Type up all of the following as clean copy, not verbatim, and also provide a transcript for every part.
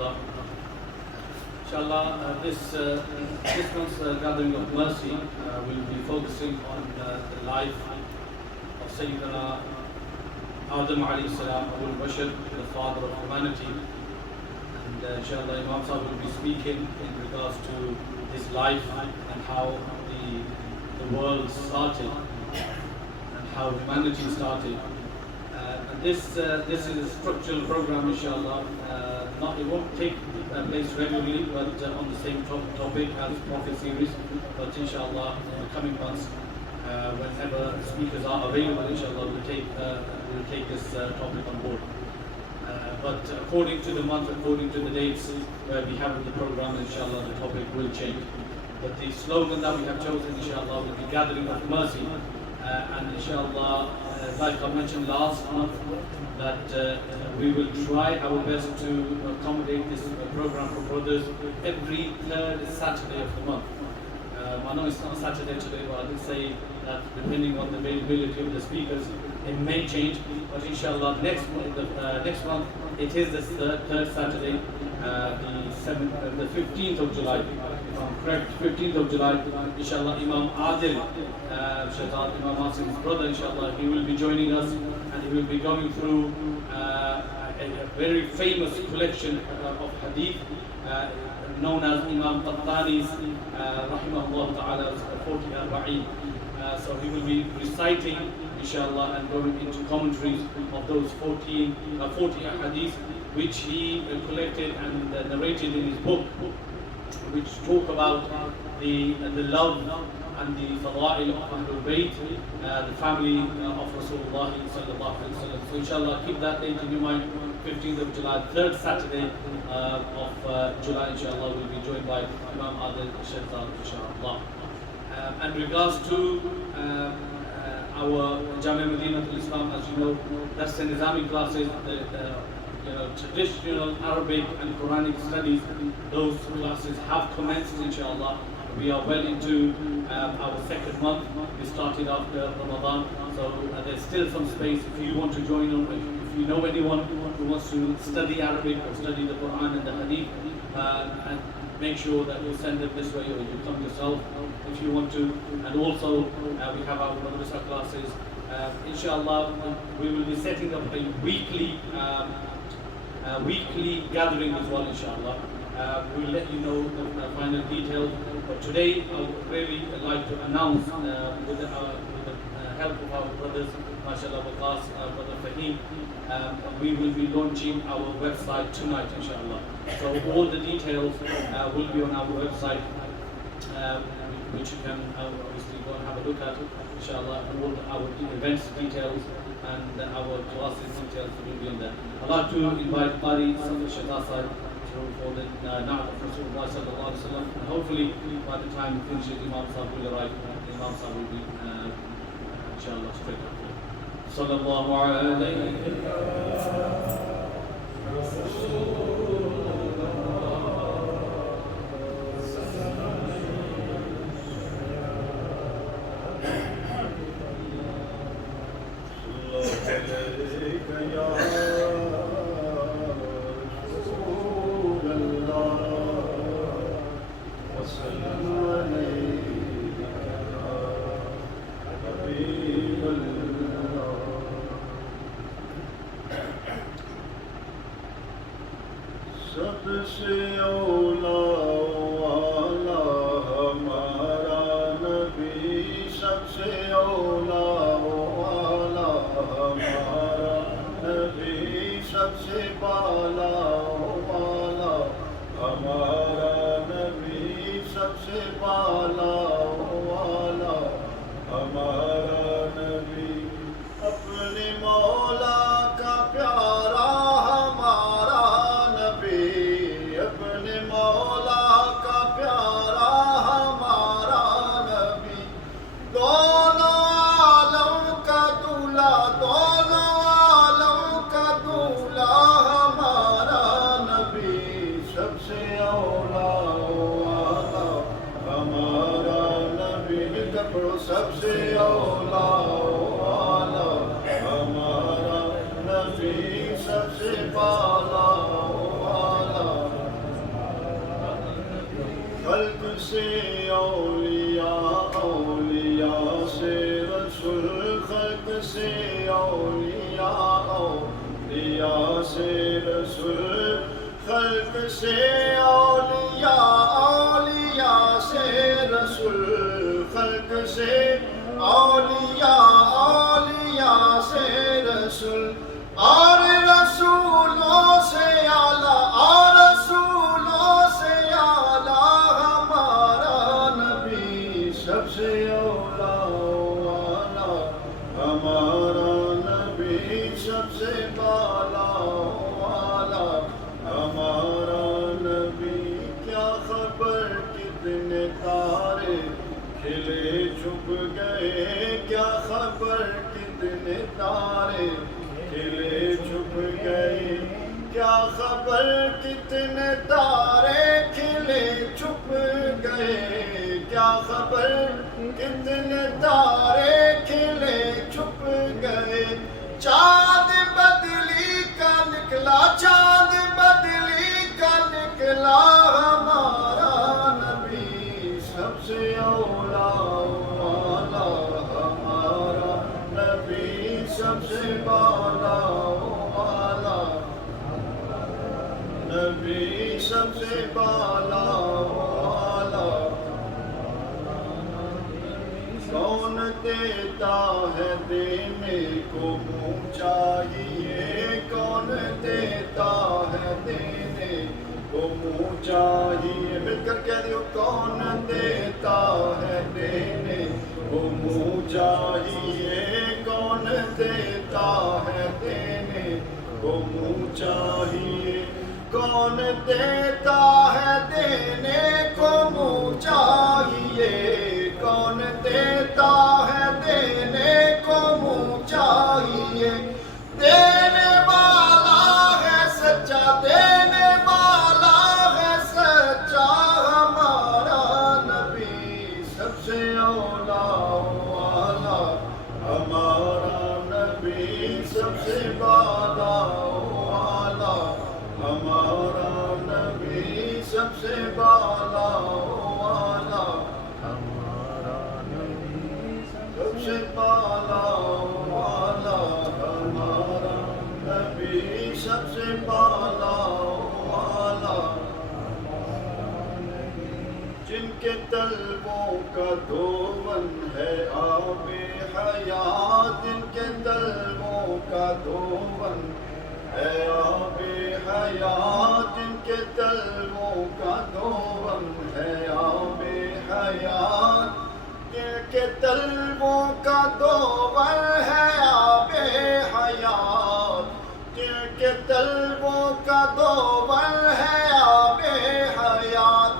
Allah. Inshallah, this month's gathering of mercy will be focusing on the life of Sayyidina Adam alayhi salam, Abul Bashar, the father of humanity. And inshallah, Imam Sahib will be speaking in regards to his life and how the world started and how humanity started. And this is a structural program, inshallah. It won't take place regularly, but on the same topic as Prophet series. But inshallah, in the coming months, whenever speakers are available, inshallah, we'll take this topic on board. But according to the month, according to the dates we have in the program, inshallah, the topic will change. But the slogan that we have chosen, inshallah, will be Gathering of Mercy. And inshallah, like I mentioned last month, that we will try our best to accommodate this program for brothers every third Saturday of the month. I know it's not Saturday today, but I did say that depending on the availability of the speakers, it may change. But inshallah, next month it is the third Saturday, the 15th of July. If I'm correct, 15th of July. Inshallah, Imam Shazad, Imam Asim's brother, inshallah, he will be joining us, and he will be going through a very famous collection of hadith known as Imam Qattani's rahimahullah ta'ala 40 Arba'in. So he will be reciting, inshallah, and going into commentaries of those 40 hadith which he collected and narrated in his book, which talk about the love and the fada'il of Ahlul Bayt, the family of Rasulullah sallallahu alaihi wasallam. So inshallah, keep that date in your mind. 15th of July, third Saturday of July, inshallah, we'll be joined by Imam Adil Shazad, inshallah. And regards to our Jamia Madina Tul, as you know, that's the Islamic classes, traditional Arabic and Quranic studies. Those classes have commenced, inshallah. We are well into our second month. We started after Ramadan, so there's still some space if you want to join on. If you know anyone who wants to study Arabic or study the Quran and the Hadith, and make sure that you send it this way, or you come yourself if you want to. And also we have our madrasa classes. Inshallah, we will be setting up a weekly gathering as well, inshallah. We'll let you know the final details. But today I would really like to announce with the help of our brothers, mashallah, brother Fahim, we will be launching our website tonight, inshallah. So all the details will be on our website, which you can obviously go and have a look at, inshallah. All our events details and our classes details will be on there. I'd like to invite Qari Shazad for the Naat of Rasulullah sallallahu alaihi wasallam. And hopefully by the time we finish it, Imam Sahib will arrive. Imam Sahib will be inshallah straight after. Sallallahu alayhi सबसे पाला वाला سے اولیاء، اولیاء سے رسول، خلق سے اولیاء، اولیاء سے رسول، خلق سے اولیاء، اولیاء سے رسول، خلق سے اولیاء، اولیاء سے رسول، اور رسولوں سے اعلیٰ، اور رسولوں سے اعلیٰ ہمارا نبی سب سے اولیٰ والا، ہمارا نبی سب سے بالا والا، ہمارا نبی کیا خبر کتنے تارے کھلے چھپ گئے، کیا خبر کتنے تارے کھلے چھپ گئے، کیا خبر کتنے تارے کھلے چھپ گئے، کیا خبر کتنے تارے کھلے چھپ گئے، چاند بدلی کا نکلا، چاند بدلی کا نکلا ہمارا نبی سب سے اولیاء والا، ہمارا نبی سب سے بالا والا، نبی سب سے بالا والا، کون دیتا ہے دینے کو منہ چاہیے، کون دیتا ہے دینے کو منہ چاہیے، مل کر کہہ دیو، کون دیتا ہے دینے کو منہ چاہیے، کون دیتا ہے دینے کو منہ چاہیے، کون دیتا ہے دینے کو منہ چاہیے، کون دیتا ہے دینے کو منہ چاہیے، دینے والا ہے سچا، دینے والا ہے سچا ہمارا نبی سب سے اولیاء والا، ہمارا نبی سب سے بالا والا، ہمارا نبی سب سے بالا والا، ہمارا نبی سب سے بالا والا، ہمارا نبی سب سے بالا والا، جن کے طلبوں کا دھون ہے آب حیات، جن کے طلبوں کا دھون ہے آب حیات، جن کے طلبوں کا دھون ہے آب حیات، جن کے طلبوں کا دھون ہے آب حیات، جن کے طلبوں کا دھون ہے آب حیات،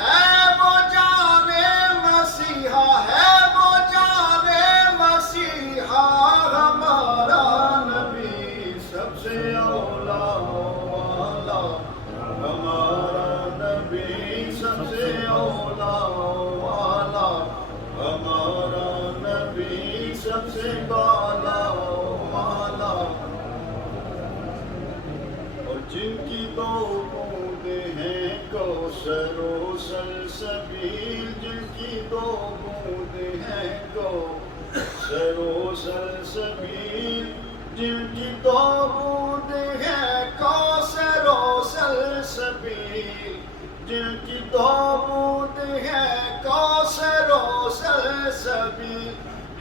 ہے وہ جانے مسیحا، ہے وہ جانے مسیحا ہمارا نبی سب سے اولیاء والا، ہمارا نبی سب سے اولیاء والا، ہمارا نبی سب سے بالا والا، اور جن کی دو بوندیں ہیں کوثر و سلسبیل، جن کی دو بوندیں ہیں کوثر و سلسبیل، جن کی دو بوندیں ہیں کوثر و سلسبیل، جن کی دو بوندیں ہیں کوثر و سلسبیل،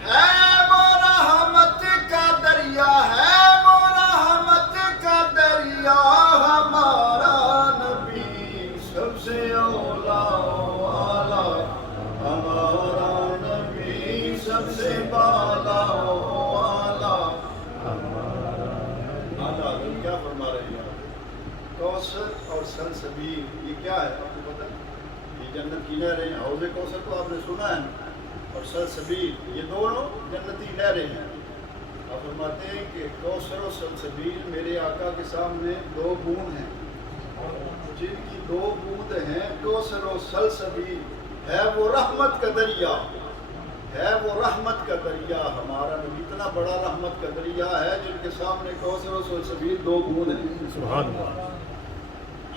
ہے وہ رحمت کا دریا، ہے وہ رحمت کا دریا ہمارا نبی سب سے اولیاء والا، ہمارا نبی سب سے بالا والا، کیا فرما رہے ہیں کوثر اور سلسبیل، یہ کیا ہے آپ کو پتہ؟ یہ جنت کی نہریں ہیں، حوض کوثر تو آپ نے سنا ہے، اور سلسبیل یہ دونوں جنتی نہریں ہیں۔ آپ فرماتے ہیں کہ کوثر و سلسبیل میرے آقا کے سامنے دو بوند ہیں، جن کی دو بوند ہیں کوثر و سلسبیل، ہے وہ رحمت کا دریا، ہے وہ رحمت کا دریا، ہمارا نبی اتنا بڑا رحمت کا دریا ہے جن کے سامنے کوثر و سلسبیل دو بوند ہیں، سبحان اللہ،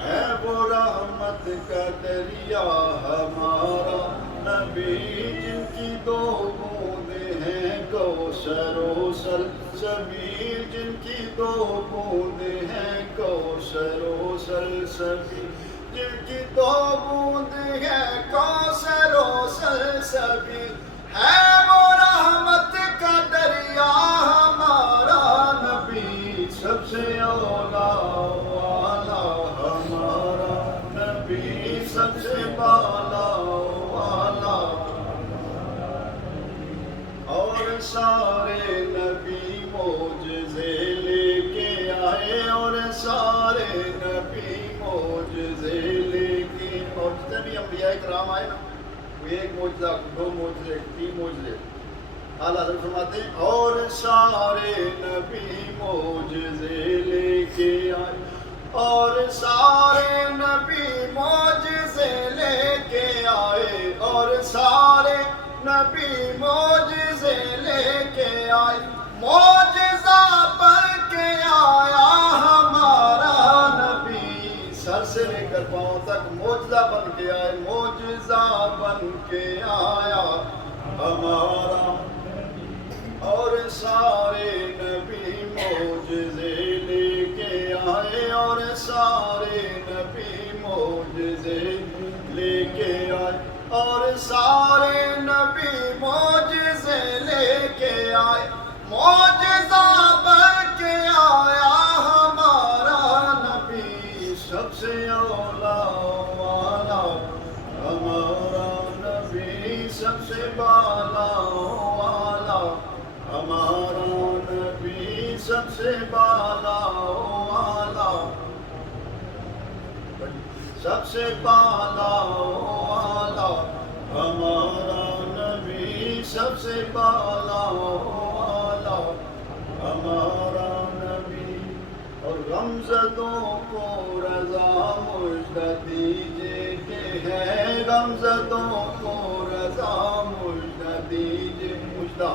ہے وہ رحمت کا دریا ہمارا نبی، جن کی دو بوندیں ہیں کوثر و سلسبیل، جن کی دو بوندیں ہیں کوثر و سلسبیل، جن کی دو بوندیں ہیں کوثر و سلسبیل، ہے وہ رحمت کا دریا ہمارا نبی، سب سے اولا والا ہمارا نبی، سب سے بالا والا، اور سارے نبی معجزے لے کے آئے، اور سارے نبی معجزے لے کے، اور جتنے بھی انبیاء کرام آئے نا، وہ ایک معجزہ، دو معجزے، تین معجزے، اعلیٰ حضرت فرماتے ہیں اور سارے نبی معجزے لے کے آئے، اور سارے نبی معجزے لے کے آئے، اور سارے نبی معجزے لے کے آئے، معجزہ بن کے آیا ہمارا نبی، سر سے لے کر پاؤں تک معجزہ بن کے آئے، معجزہ بن کے آیا ہمارا، اور سارے نبی معجزے لے کے آئے، اور سارے نبی معجزے لے کے آئے، اور سارے نبی معجزے لے کے آئے، معجزہ بن کے آیا ہمارا نبی، سب سے اولا والا ہمارا نبی، سب سے بالا والا ہمارا نبی، سب سے بالا والا، سب سے بالا والا ہمارا نبی، سب سے بالا والا ہمارا نبی، اور غمزدوں کو رضا مجدہ دیجیے کہ ہے، غمزدوں کو رضا مجدہ دیجیے، مجدہ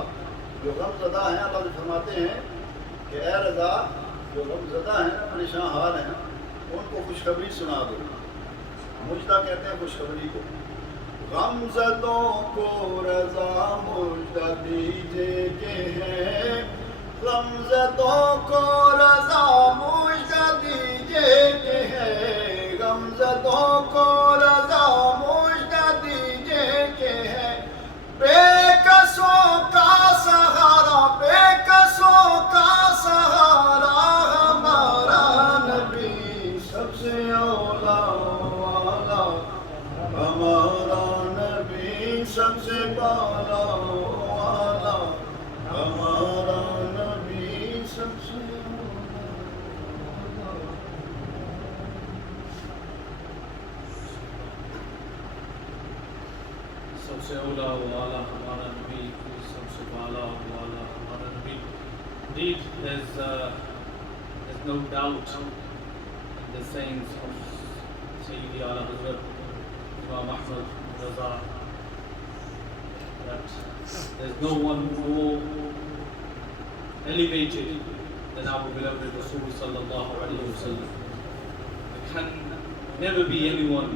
جو غم زدہ ہیں، اللہ فرماتے ہیں کہ اے رضا، جو غم زدہ ہیں، پریشان حال ہیں، ان کو خوشخبری سنا دو، مجدہ کہتے ہیں خوشخبری کو، غم زدوں کو رضا مجدہ دیجیے کہ ہے، غم زدوں کو رضا مجدہ دیجیے کہ ہے، غم زدوں کو رضا مجدہ دیجیے کہ ہے، بے کسوں کا سہارا، بے کسوں کا سہارا ہمارا نبی، سب سے اولا والا ہمارا نبی، سب سے بالا والا ہمارا نبی، سب سے سب سے اولا والا ہمارا نبی، سب سے بالا والا ہمارا نبی. Indeed, there's no doubt in the sayings of Sayyidi Ala Hazrat Imam Ahmad Raza that there's no one more elevated than our beloved Rasul sallallahu alayhi wa sallam. There can never be anyone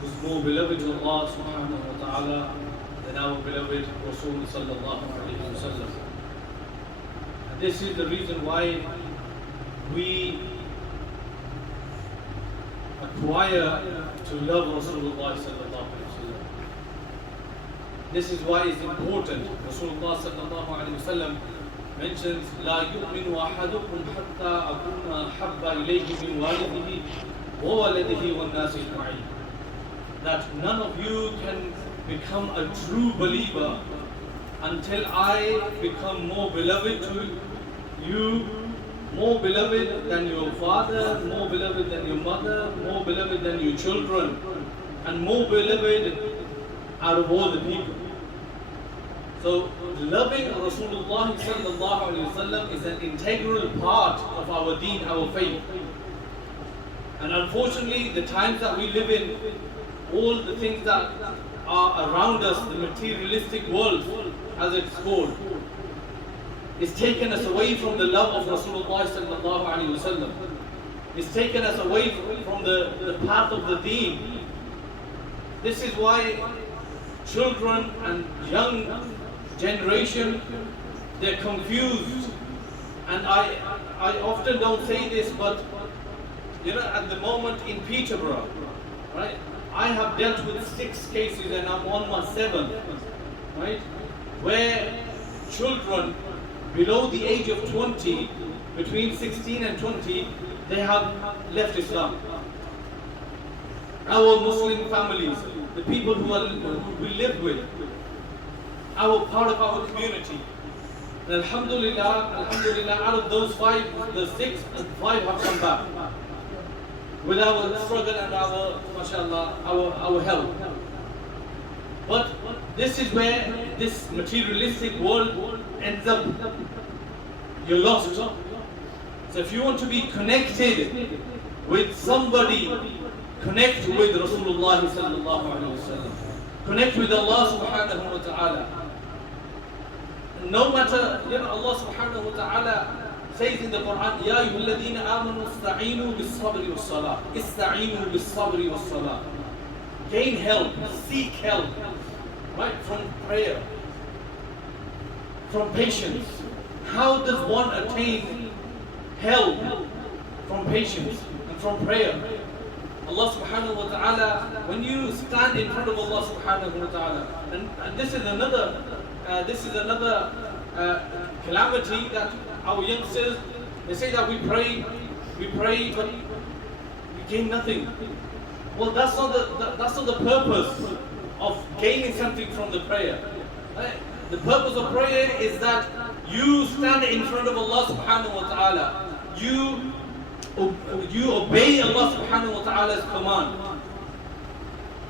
who's more beloved to Allah subhanahu wa ta'ala than our beloved Rasul sallallahu alayhi wa sallam. And this is the reason why we acquire to love Rasulullah sallallahu alayhi wa sallam. This is why it's important. Rasulullah sallallahu alayhi wa sallam mentions لا يؤمن أحدكم حتى أكون أحب إليه من والده وولده والناس أجمعين. That none of you can become a true believer until I become more beloved to you, more beloved than your father, more beloved than your mother, more beloved than your children, and more beloved out of all the people. So loving Rasulullah sallallahu alaihi wasallam is an integral part of our deen, our faith. And unfortunately, the times that we live in, all the things that are around us, the materialistic world, as it's called, is taken us away from the love of Rasulullah sallallahu alaihi wasallam. It's taken us away from the path of the deen. This is why children and young generation, they're confused. And I often don't say this, but at the moment in Peterborough, right? I have dealt with 6 cases and I'm on my 7th, right? Where children below the age of 20, between 16 and 20, they have left Islam. Our Muslim families, the people who we live with, our part of our community. And Alhamdulillah, out of those 5, the 6 and 5 have come back with our struggle and our, mashallah, our help. But this is where this materialistic world ends up. You're lost. So if you want to be connected with somebody, connect with Rasulullah sallallahu alaihi wasallam. Connect with Allah subhanahu wa ta'ala. No matter, Allah subhanahu wa ta'ala says in the Quran, Ya ayyuhalladhina amanu ista'inu bis-sabri was-salah. Ista'inu bis-sabri was-salah. Gain help, seek help, right? From prayer, from patience. How does one attain help? From patience and from prayer. Allah subhanahu wa ta'ala, when you stand in front of Allah subhanahu wa ta'ala, and this is another calamity that our youngsters, they say that we pray, but we gain nothing. Well, that's not the purpose of gaining something from the prayer. Right? The purpose of prayer is that you stand in front of Allah subhanahu wa ta'ala. You obey Allah subhanahu wa ta'ala's command.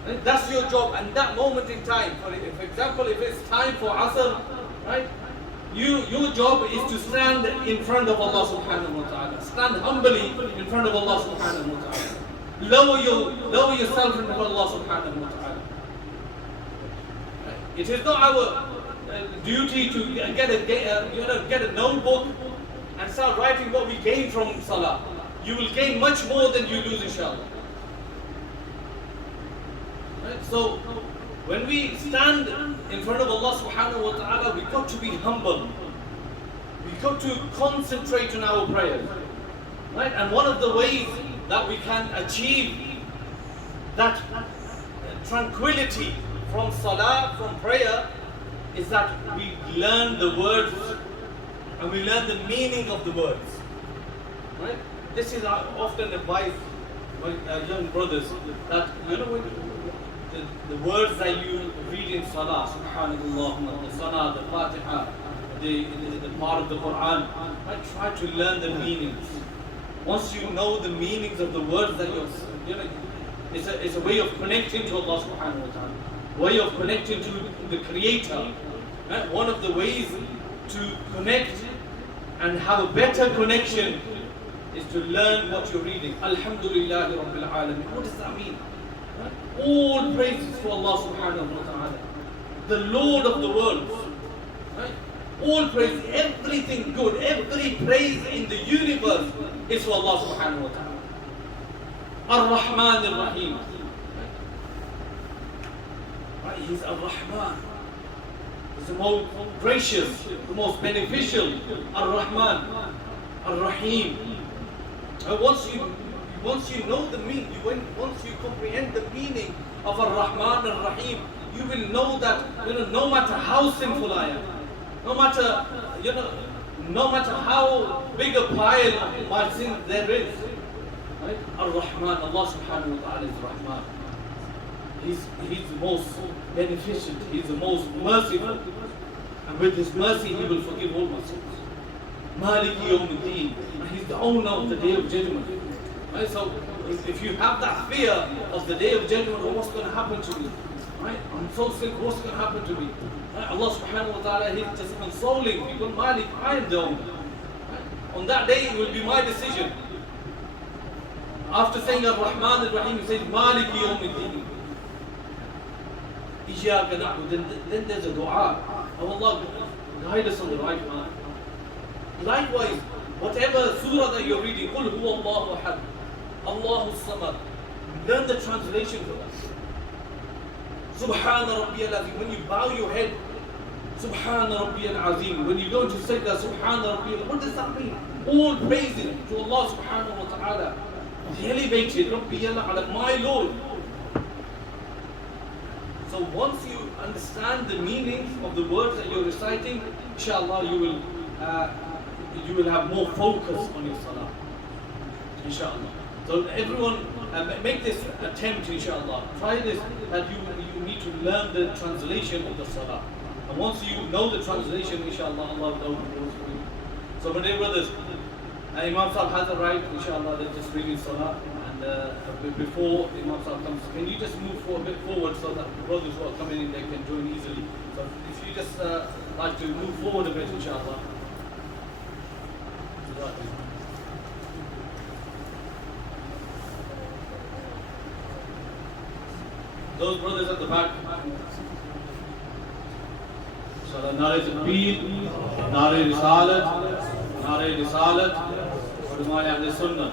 Right? That's your job. And that moment in time, for example, if it's time for Asr, right? Your job is to stand in front of Allah subhanahu wa ta'ala. Stand humbly in front of Allah subhanahu wa ta'ala. Lower yourself in front of Allah subhanahu wa ta'ala. Right? It is not our duty to get a notebook and start writing what we gain from Salah. You will gain much more than you lose, inshallah. Right? So, when we stand in front of Allah subhanahu wa ta'ala, we've got to be humble. We've got to concentrate on our prayers. Right? And one of the ways that we can achieve that tranquility from salah, from prayer, is that we learn the words and we learn the meaning of the words. Right? This is often advised by young brothers that the words that you read in Salah, Subhanallah, the Salah, the Fatiha, the part of the Quran, right? Try to learn the meanings. Once you know the meanings of the words that it's a way of connecting to Allah subhanahu wa ta'ala, way of connecting to the Creator. Right? One of the ways to connect and have a better connection is to learn what you're reading. Alhamdulillah Rabbil Alameen. What does that mean? All praises for Allah subhanahu wa ta'ala, the Lord of the worlds. Right? All praise, everything good, every praise in the universe is for Allah subhanahu wa ta'ala. Ar-Rahman Ar-Rahim. Right? He's Ar-Rahman. He's the most gracious, the most beneficial. Ar-Rahman, Ar-Rahim. Once you know the meaning, once you comprehend the meaning of Ar-Rahman Ar-Rahim, you will know that no matter how sinful I am, no matter how big a pile of my sins there is, right? Ar-Rahman, Allah subhanahu wa ta'ala is Rahman. He's the most beneficent, He's the most merciful, and with His mercy He will forgive all my sins. Maliki Yawmiddin, He's the owner of the Day of Judgment. Right? So if you have that fear of the Day of Judgment, what's going to happen to me? Right? I'm so sick, what's going to happen to me? Right? Allah subhanahu wa ta'ala, He's just consoling people. Malik, I am the owner. Right? On that day, it will be my decision. After saying Ar-Rahman Ar-Rahim, He says, Maliki Yawmiddin. Iyaka na'bud. Then there's a dua. Oh Allah, guide us on the right path. Likewise, whatever surah that you're reading, Qul huwa Allahu ahad. Allahu Samad. Learn the translation for that. Subhana Rabbiyal Azim. When you bow your head, Subhana Rabbiyal Azim. When you go into sajda, Subhana Rabbiyal. What does that mean? All praises to Allah Subhanahu wa Ta'ala. He elevated Rabbiyal Ala, my Lord. So once you understand the meanings of the words that you're reciting, inshallah you will have more focus on your salah. Inshallah. So everyone make this attempt, inshallah. Try this, that you need to learn the translation of the salah. And once you know the translation, inshallah, Allah will open doors for you. So my dear brothers, Imam Sahib has arrived, inshallah, they're just reading salah. And before Imam Sahib comes, can you just move a bit forward so that the brothers who are coming in, they can join easily. So if you just like to move forward a bit, inshallah. Those brothers at the back. So the Nare Takbir, Nare Risalat, Ulama Ahlus Sunnah.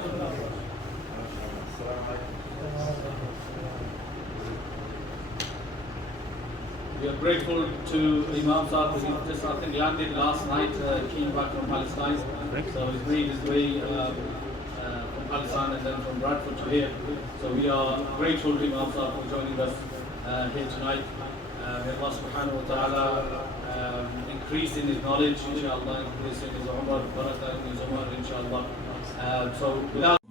We are grateful to Imam Sahib, who just I think landed last night, came back from Palestine. So he's made his way from Palestine and then from Bradford to here. So we are grateful to Imam Sahib for joining us here tonight. May Allah subhanahu wa ta'ala increase in his knowledge, inshallah, increase in his umar, barakah in his umar, inshallah. So without